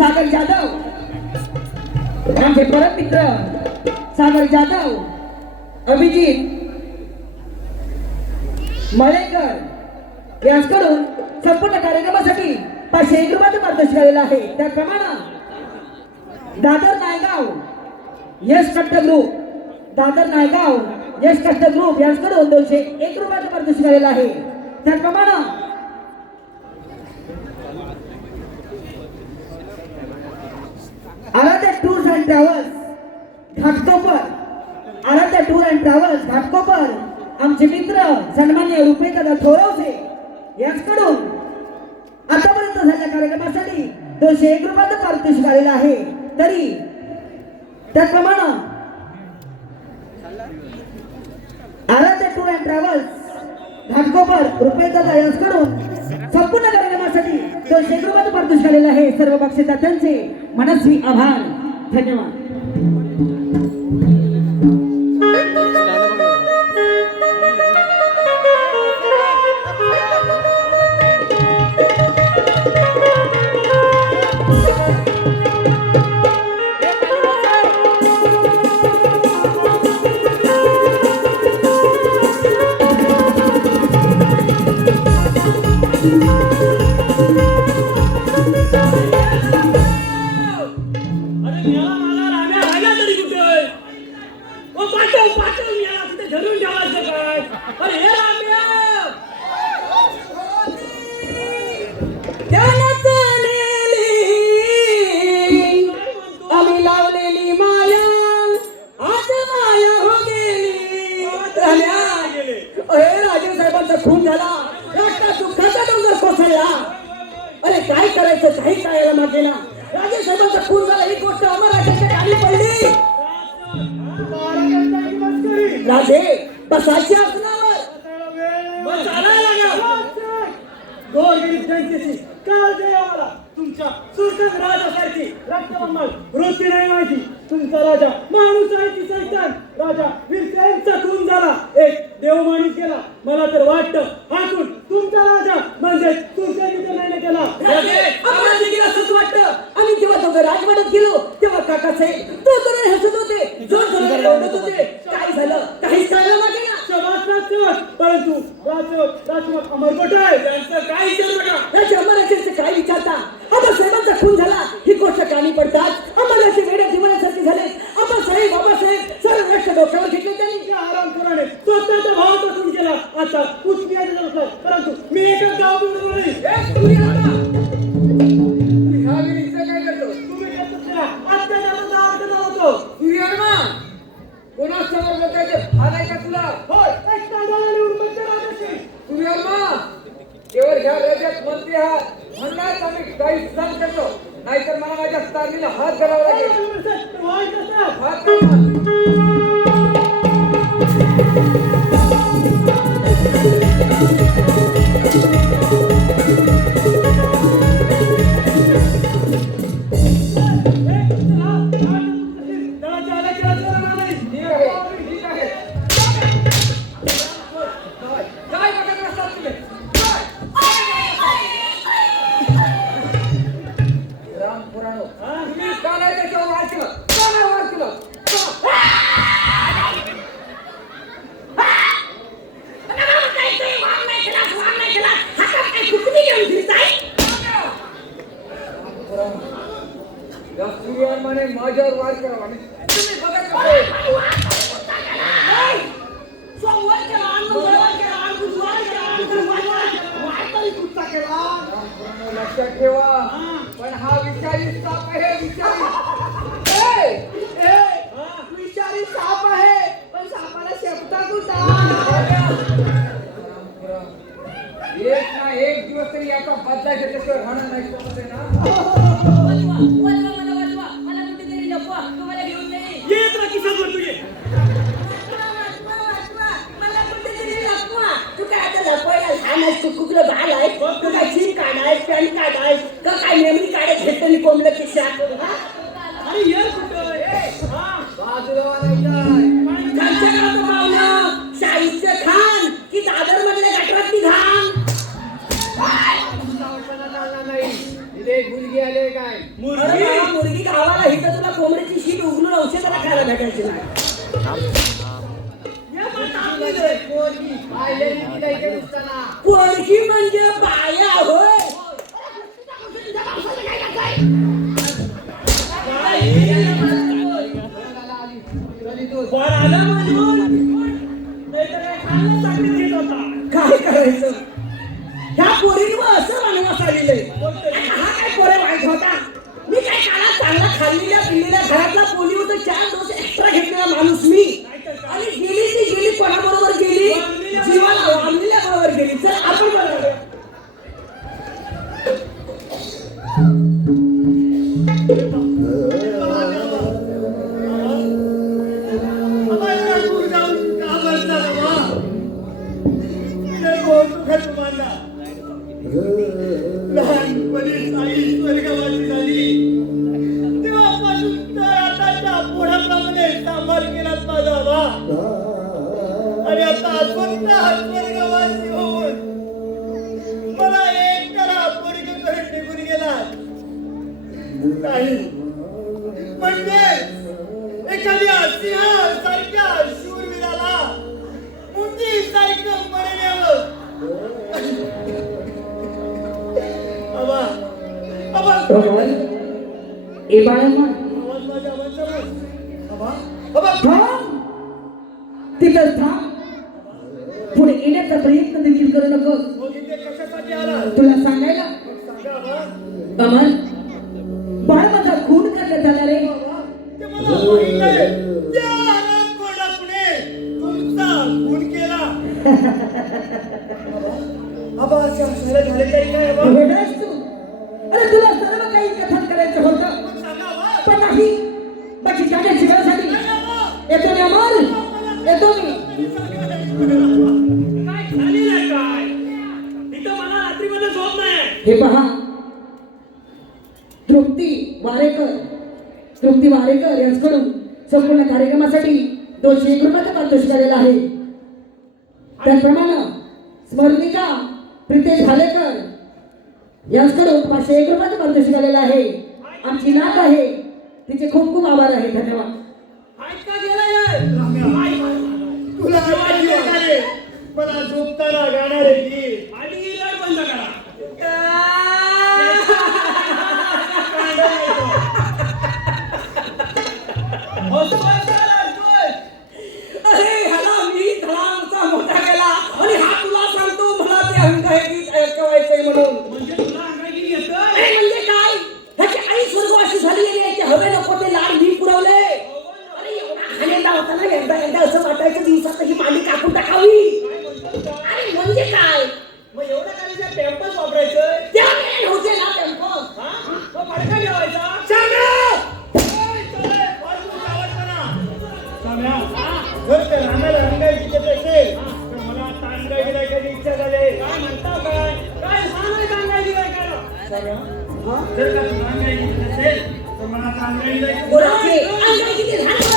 सागर जाधव. आमचे परम मित्र सागर जाधव अभिजित मळेकर यांच्याकडून संपूर्ण कार्यक्रमासाठी पाचशे एक रुपयाचं मार्गदर्शन आलेलं आहे. त्याप्रमाणे दादर नायगाव यश कट्ट ग्रुप दादर नायगाव यश कट्ट ग्रुप यांच्याकडून दोनशे एक रुपयाचं मार्गदर्शन आलेलं आहे. त्याप्रमाणे Aaradhya tours and travels Ghatkopar Aaradhya tour and travels Ghatkopar. आमचे मित्र सन्मान्य रुपे थोरवसे यांच्याकडून आतापर्यंत झालेल्या कार्यक्रमासाठी दोनशे एक रुपयाचं पारितोषिक आलेलं आहे. तरी त्याचप्रमाणे आराध्य टूर अँड ट्रॅव्हल्स घाटकोपर रुपये दादा यांच्याकडून संपूर्ण कार्यक्रमासाठी दोनशे एक रुपयाचं पारितोषिक आलेलं आहे. सर्व पक्षदात्यांचे मनस्वी आभार. धन्यवाद Thank you. पाठव पाठव याला तिथे धरून ठेवायचं काय अरे हे आम्ही लावलेली माया आज माया हो गेली अरे राजीव साहेबांचा खून झाला. रस्ता दुःखाचा डोंगर कोसळला. अरे काय करायचं? काही करायला मागे ना राजीव साहेबांचा खून काळजी आहे आम्हाला. तुमच्या राजासारखी वृत्ती नाही तुमचा राजा माणूस आहे की सैतान. राजा खून झाला. एक देव माणूस गेला. मला तर वाटतं हातून तुमचा राजा म्हणजे सुलतानीचा नाही केला असंच वाटतं. आम्ही जेव्हा दोघं राजवाड्यात गेलो तेव्हा काका साहेब तो तर हसत होते जोर होते काय झालं काहीच कळलं मागे ना शबास राजसेवक परंतु राजसेवक राजसेवक अमरकोट आहे. त्यांचं काय विचार म्हणणार आम्ही काही सहन करतो नाहीतर मला माझ्या स्थानीला हात धरावा लागेल. तुम्ही होय कसं? हात या सूर्यामाने माझ्यावर वार करावा आणि तुम्ही बघत बसले. रामपुराणो लक्षात ठेवा पण हा विषारी साप आहे विषारी ए! विषारी साप आहे पण सापाला शेपटा कुठा. एक ना एक दिवस तरी याचा बदला घेतल्याशिवाय राहणार नाही ना मुर्गी. मुर्गी गावाला इथं तुला कोंबडीची शीट उघडून औषधाला खायला भेटायची नाही. पोरगी म्हणजे बाया होय. काय करायचं? चांगला खाल्लेल्या पिलेल्या घरातला पोलिओ तर चार डोस एक्स्ट्रा घेतलेला माणूस मी. आणि गेली ती गेली कोणाबरोबर गेली? जीवन ए बाळा तिथंच थांब पुढे येण्याचा प्रयत्न देखील करू नको. तुला सांगायला. अमल बाळ माझा खून करण्यात आला रे केला. शिक्षण शिकण्यासाठी येतो मी अमोल? येतो मी. हे पहा. तृप्ती वारेकर. तृप्ती वारेकर यांच्याकडून संपूर्ण कार्यक्रमासाठी दोनशे एक रुपयाचा पारितोषिक आलेला आहे. त्याचप्रमाणे स्मरणिका प्रितेश भालेकर यांच्याकडून पाचशे एक रुपयाचं पारितोषिक आलेलं आहे. आमची नात आहे. तिचे खूप खूप आभार आहे धन्यवाद. तुला मला झोपताना गाणार आहे बंद करा. ওরা যে আল্লাহ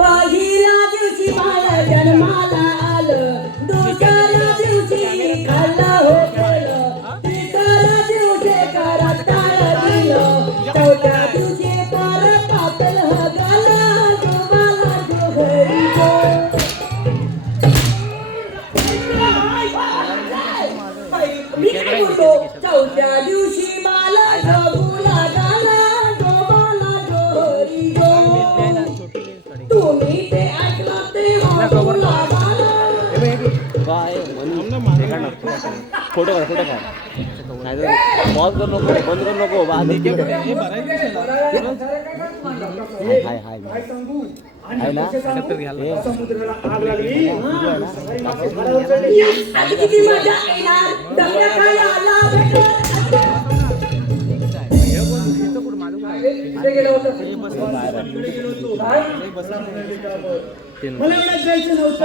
Pahila. फोटो काढ फोटो काढ. नाही पॉज करू नको बंद करू नको. आधी हाय हाय हाय. आहे ना? मला जायचं नव्हतं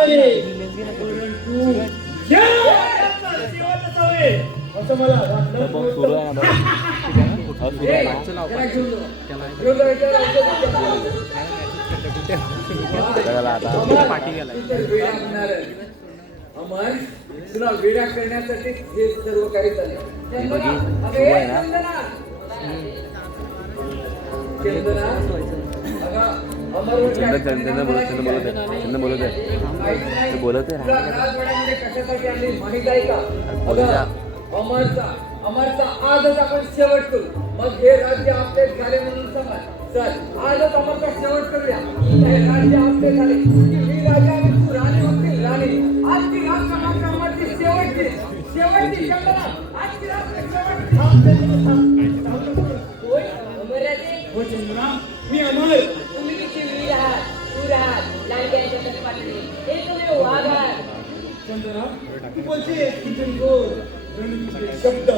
अमर तुला वेडा करण्यासाठी हे सर्व काही चालेल चंदना, अगं सुरू आहे ए, ना? चंदना. चंदना, अगं, अमरवर काय चंदन चंदन चंदन बोलत चंदन बोलत आहे. चंदन बोलत आहे. ते बोलत आहे. अमरचा अमरचा आजच आपण शेवट करू. मग हे राज्य आपले झाले म्हणून समज. चल आजच अमरचा शेवट करूया. हे राज्य आपले झाले. की मी राजा आणि तू राणी होतील राणी. आजची रात समाजच्या अमरची शेवटची शेवटची चंदना आजची रात्र शेवटची. होय हो चंद्रा. मी अमर. तुम्ही वाघ बोलते शब्द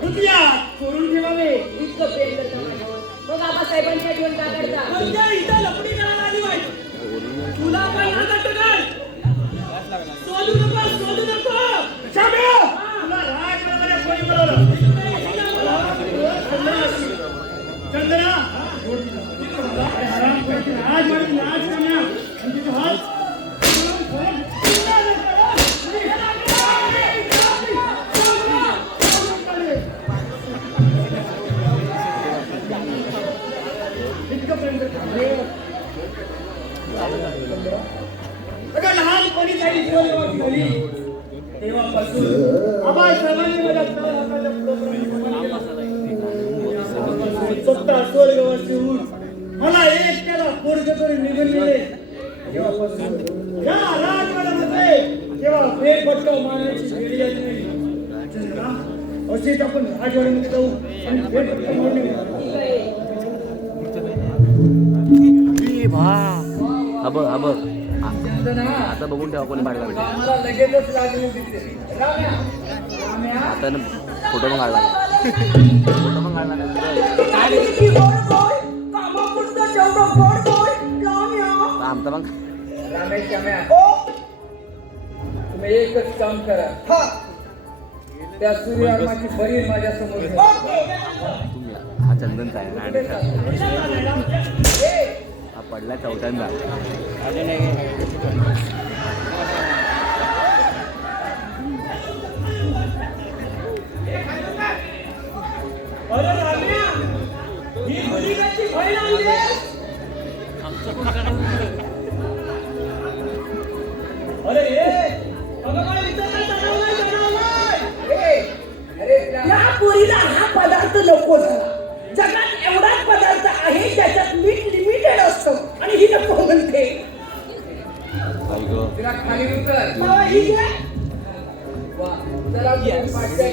कृपया चोरून ठेवावे इतकं प्रेम करता माझ्यावर मग आबासाहेबांची आठवण का करता इथं लपडी करायला आली तुला पण सोडू नको सोडू नको शाम्या! तुला कोणी चंद्रा मारण्याची वेळ आली नाही असेच आपण राजवाड्यामध्ये जाऊ आणि हा बघ हा. बघ आता बघून ठेवा कोणी पाडला आता ना फोटो पण काढला फोटो पण काढला आमचा मग तुम्ही एकच काम करा. त्या सूर्यवर्माची बरी माझ्यासमोर. तुम्ही हा चंदनचा आहे ना हा पडला चौथ्यांदा. अरे नको झाला जगात एवढाच पदार्थ आहे ज्याच्यात मीठ लिमिटेड असतं. आणि ही नको म्हणते. आई गं. तिला खाली उतर. मला ही घे. वा चला तू पाठ्या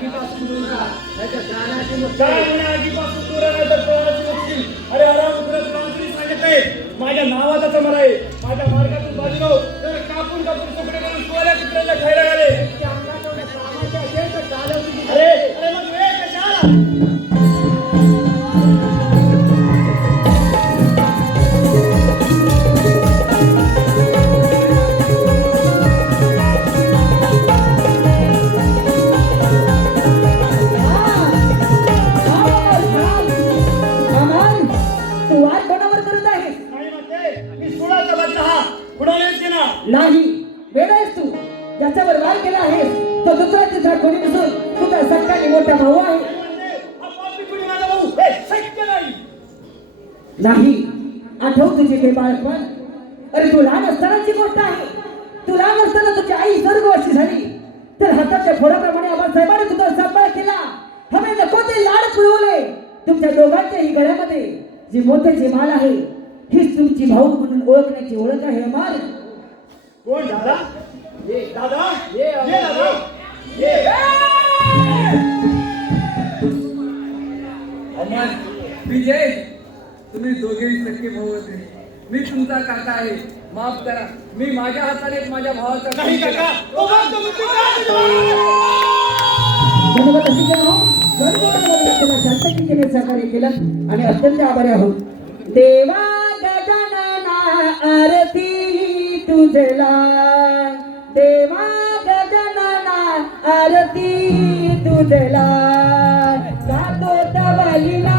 आगीपासून दूर राहा. नाहीतर प्राणाची मुक्ती. काय म्हणे आगीपासून दूर आहे तर प्राणाची मुक्ती. अरे आराम उतरत प्राणाची सांगितलंय माझ्या नावाचा समर आहे. माझ्या मार्गातून बाजूला तर कापून कापून तुकडे करून कोऱ्या कुत्र्याला खायला घाले. केला हवे नको ते लाड पुरवले तुमच्या दोघांच्याही गळ्यामध्ये जी मोत्याची माळ आहे हीच तुमची भाऊ म्हणून ओळखण्याची ओळख आहे अमार कोण दादा? ये दादा? ये ये दादा? ये अमर विजय तुम्ही दोघेही सख्खे भाऊ होते. मी तुमचा काका आहे. माफ करा. मी माझ्या हाताने माझ्या भावाचा केला. काका धन्यवाद केलं हो? सर्वमध्ये शांततेने सहकार्य केलं आणि अत्यंत आभारी आहोत. देवा गजानना आरती तुझला देवा गजानना आरती तुझला गातो तवलीला